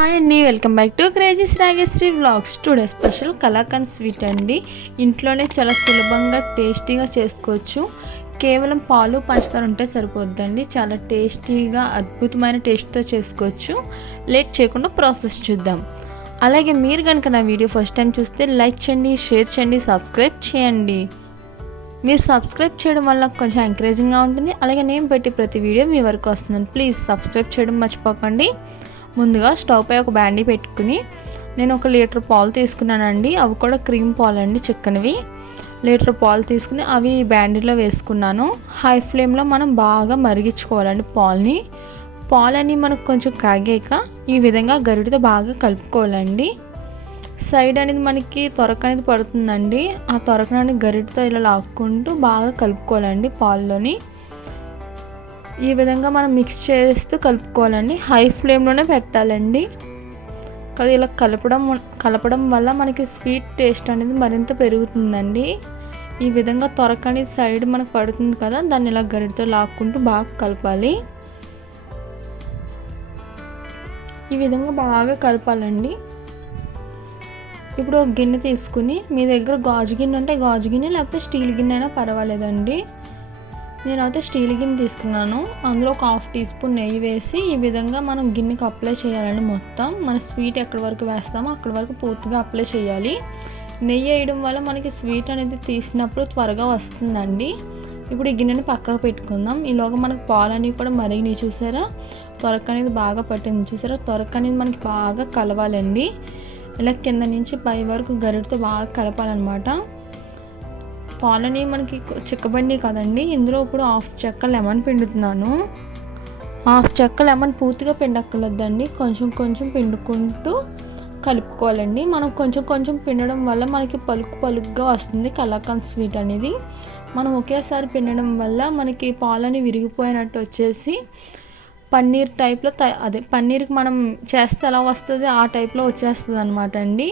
Welcome back to crazy's Shravyasri vlogs. Today special kalakand sweet అండి. ఇంట్లోనే చాలా సులభంగా టేస్టీగా చేసుకోవచ్చు. కేవలం పాలు పంచదార ఉంటే సరిపోద్దండి. చాలా టేస్టీగా అద్భుతమైన టేస్ట్తో చేసుకోవచ్చు. లేట్ చేయకుండా ప్రాసెస్ చూద్దాం. అలాగే మీరు కనుక నా వీడియో ఫస్ట్ టైం చూస్తే లైక్ చేయండి షేర్ చేయండి సబ్స్క్రైబ్ చేయండి. మీరు సబ్స్క్రైబ్ చేయడం వల్ల కొంచెం ఎంకరేజింగ్గా ఉంటుంది. అలాగే నేను పెట్టి ప్రతి వీడియో మీ వరకు వస్తుంది ప్లీజ్ సబ్స్క్రైబ్ చేయడం మర్చిపోకండి. ముందుగా స్టవ్ పై ఒక బ్యాండీ పెట్టుకుని నేను ఒక లీటర్ పాలు తీసుకున్నానండి. అవి కూడా క్రీమ్ పాలు అండి చిక్కనివి. లీటర్ పాలు తీసుకుని అవి బ్యాండీలో వేసుకున్నాను. హై ఫ్లేమ్లో మనం బాగా మరిగించుకోవాలండి పాలని. పాలని మనకు కొంచెం కాగాక ఈ విధంగా గరిటతో బాగా కలుపుకోవాలండి. సైడ్ అనేది మనకి తొరక అనేది పడుతుందండి. ఆ తొరకనాన్ని గరిటతో ఇలా లాక్కుంటూ బాగా కలుపుకోవాలండి పాల్లోని. ఈ విధంగా మనం మిక్స్ చేస్తూ కలుపుకోవాలండి. హై ఫ్లేమ్లోనే పెట్టాలండి. కదా ఇలా కలపడం కలపడం వల్ల మనకి స్వీట్ టేస్ట్ అనేది మరింత పెరుగుతుందండి. ఈ విధంగా తొరకని సైడ్ మనకు పడుతుంది కదా దాన్ని ఇలా గరిటతో లాక్కుంటూ బాగా కలపాలి. ఈ విధంగా బాగా కలపాలండి. ఇప్పుడు ఒక గిన్నె తీసుకుని మీ దగ్గర గాజు గిన్నె అంటే గాజు గిన్నె లేకపోతే స్టీల్ గిన్నె అయినా పర్వాలేదండి. నేనైతే స్టీల్ గిన్నె తీసుకున్నాను. అందులో ఒక హాఫ్ టీ స్పూన్ నెయ్యి వేసి ఈ విధంగా మనం గిన్నెకి అప్లై చేయాలండి మొత్తం. మన స్వీట్ ఎక్కడి వరకు వేస్తామో అక్కడి వరకు పూర్తిగా అప్లై చేయాలి. నెయ్యి వేయడం వల్ల మనకి స్వీట్ అనేది తీసినప్పుడు త్వరగా వస్తుందండి. ఇప్పుడు ఈ గిన్నెని పక్కకు పెట్టుకుందాం. ఈలోగా మనకు పాలు అనేవి కూడా మరిగినాయి చూసారా? త్వరక అనేది బాగా పట్టింది చూసారా? త్వరక అనేది మనకి బాగా కలవాలండి. ఇలా కింద నుంచి పై వరకు గరిటతో బాగా కలపాలన్నమాట. పాలని మనకి చిక్కబండి కదండి. ఇందులో ఇప్పుడు హాఫ్ చెక్క లెమన్ పిండుతున్నాను. హాఫ్ చెక్క లెమన్ పూర్తిగా పిండక్కర్లేదండి. కొంచెం కొంచెం పిండుకుంటూ కలుపుకోవాలండి. మనం కొంచెం కొంచెం పిండడం వల్ల మనకి పలుకు పలుకుగా వస్తుంది కలాకండ్ స్వీట్ అనేది. మనం ఒకేసారి పిండడం వల్ల మనకి పాలని విరిగిపోయినట్టు వచ్చేసి పన్నీర్ టైప్లో అదే పన్నీర్కి మనం చేస్తే ఎలా వస్తుంది ఆ టైప్లో వచ్చేస్తుంది అనమాట అండి.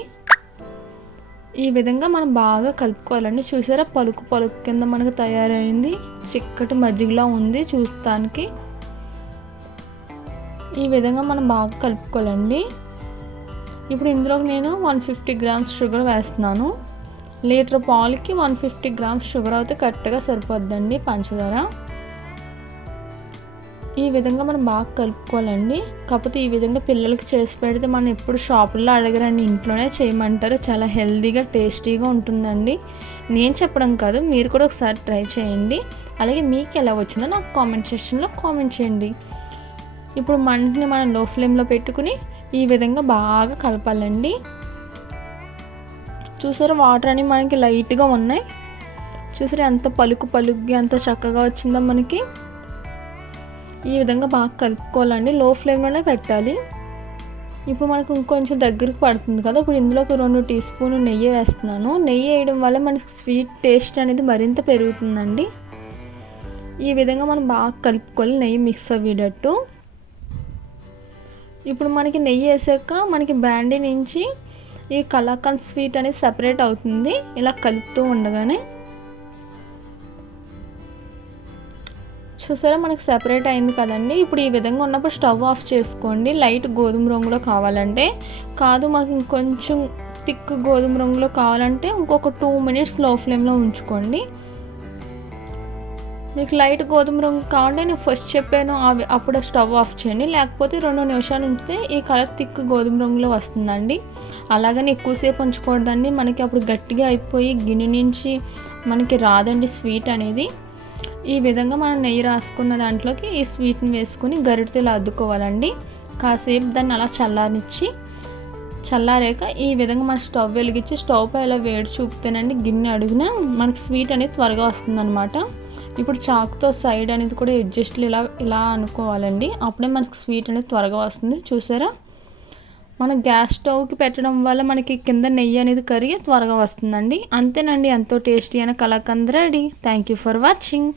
ఈ విధంగా మనం బాగా కలుపుకోవాలండి. చూసారా? పలుకు పలుకు కింద మనకు తయారైంది. చిక్కటి మజ్జిగలా ఉంది చూస్తానికి. ఈ విధంగా మనం బాగా కలుపుకోవాలండి. ఇప్పుడు ఇందులోకి నేను వన్ ఫిఫ్టీ గ్రామ్స్ షుగర్ వేస్తున్నాను. లీటర్ పాలకి వన్ ఫిఫ్టీ గ్రామ్స్ షుగర్ అయితే కరెక్ట్గా సరిపోద్దండి పంచదార. ఈ విధంగా మనం బాగా కలుపుకోవాలండి. కాకపోతే ఈ విధంగా పిల్లలకి చేసి పెడితే మనం ఎప్పుడు షాపుల్లో అడగరండి. ఇంట్లోనే చేయమంటారు. చాలా హెల్దీగా టేస్టీగా ఉంటుందండి. నేను చెప్పడం కాదు మీరు కూడా ఒకసారి ట్రై చేయండి. అలాగే మీకు ఎలా వచ్చిందో నాకు కామెంట్ సెక్షన్లో కామెంట్ చేయండి. ఇప్పుడు మంటని మనం లో ఫ్లేమ్లో పెట్టుకుని ఈ విధంగా బాగా కలపాలండి. చూసారు వాటర్ అని మనకి లైట్గా ఉన్నాయి. చూసారు ఎంత పలుకు పలుగ్గా ఎంత చక్కగా వచ్చిందో మనకి. ఈ విధంగా బాగా కలుపుకోవాలండి. లో ఫ్లేమ్లోనే పెట్టాలి. ఇప్పుడు మనకు ఇంకొంచెం దగ్గరికి పడుతుంది కదా. ఇప్పుడు ఇందులో ఒక రెండు టీ స్పూన్ నెయ్యి వేస్తున్నాను. నెయ్యి వేయడం వల్ల మనకి స్వీట్ టేస్ట్ అనేది మరింత పెరుగుతుందండి. ఈ విధంగా మనం బాగా కలుపుకోవాలి నెయ్యి మిక్స్ అయ్యేటట్టు. ఇప్పుడు మనకి నెయ్యి వేసాక మనకి బ్యాండీ నుంచి ఈ కలాకండ్ స్వీట్ అనేది సపరేట్ అవుతుంది. ఇలా కలుపుతూ ఉండగానే చూసారా మనకు సెపరేట్ అయింది కదండి. ఇప్పుడు ఈ విధంగా ఉన్నప్పుడు స్టవ్ ఆఫ్ చేసుకోండి. లైట్ గోధుమ రంగులో కావాలంటే. కాదు మాకు ఇంకొంచెం థిక్ గోధుమ రంగులో కావాలంటే ఇంకొక టూ మినిట్స్లో ఫ్లేమ్లో ఉంచుకోండి. మీకు లైట్ గోధుమ రంగు కావాలంటే నేను ఫస్ట్ చెప్పాను అవి అప్పుడు స్టవ్ ఆఫ్ చేయండి. లేకపోతే రెండు నిమిషాలు ఉంచితే ఈ కలర్ థిక్ గోధుమ రంగులో వస్తుందండి. అలాగని ఎక్కువసేపు ఉంచకూడదండి. మనకి అప్పుడు గట్టిగా అయిపోయి గిన్నె నుంచి మనకి రాదండి స్వీట్ అనేది. ఈ విధంగా మనం నెయ్యి రాసుకున్న దాంట్లోకి ఈ స్వీట్ని వేసుకుని గరిటతో ఇలా అద్దుకోవాలండి. కాసేపు దాన్ని అలా చల్లారనిచ్చి చల్లారాక ఈ విధంగా మన స్టవ్ వెలిగించి స్టవ్ పై ఇలా వేడి చూపితేనండి గిన్నె అడుగున మనకి స్వీట్ అనేది త్వరగా వస్తుందన్నమాట. ఇప్పుడు చాకుతో సైడ్ అనేది కూడా అడ్జస్ట్లు ఇలా ఇలా అనుకోవాలండి. అప్పుడే మనకి స్వీట్ అనేది త్వరగా వస్తుంది. చూసారా? మనం గ్యాస్ స్టవ్కి పెట్టడం వల్ల మనకి కింద నెయ్యి అనేది కరిగి త్వరగా వస్తుందండి. అంతేనండి. ఎంతో టేస్టీ అయిన kalakand ready. Thank you for watching